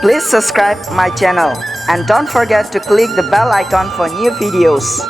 Please subscribe my channel and don't forget to click the bell icon for new videos.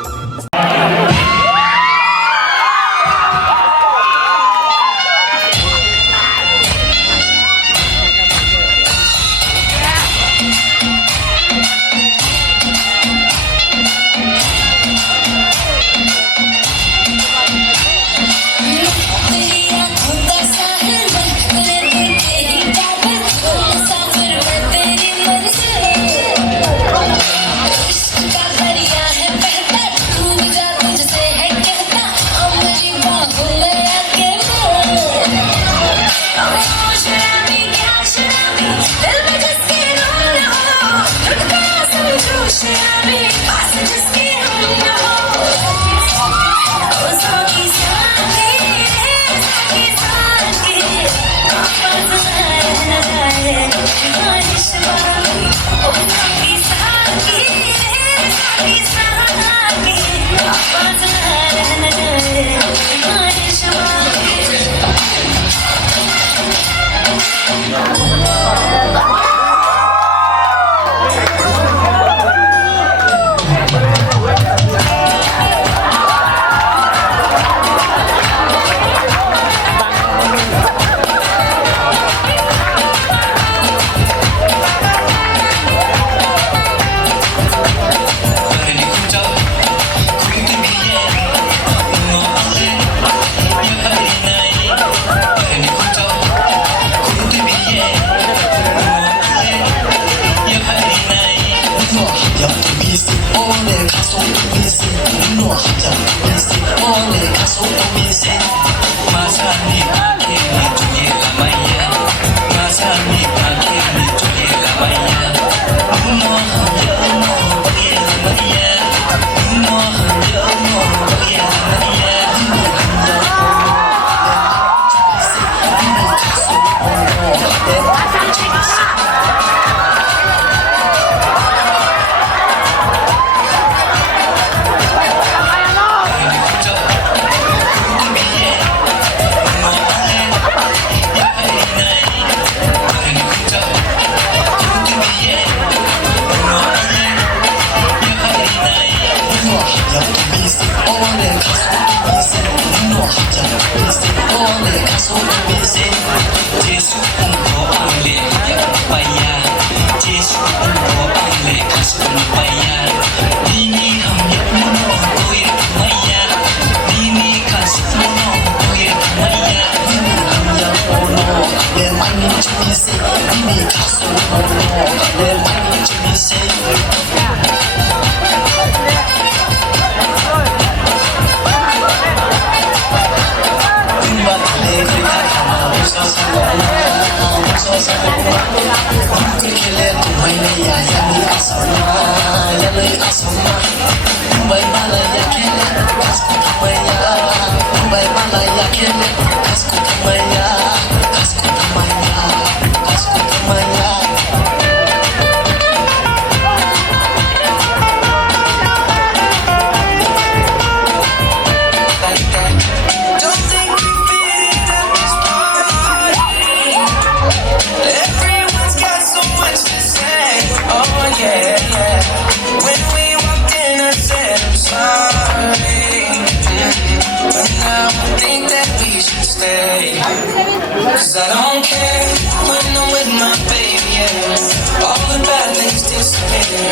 Cause I don't care when I'm with my baby, yeah. All the bad things disappear.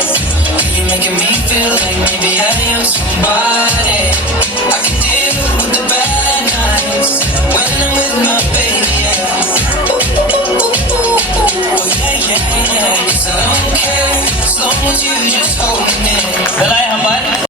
You're making me feel like maybe I am somebody. I can deal with the bad nights when I'm with my baby, yeah. Oh yeah, yeah, yeah. Cause I don't care as long as you just hold me near. Belai Hambai.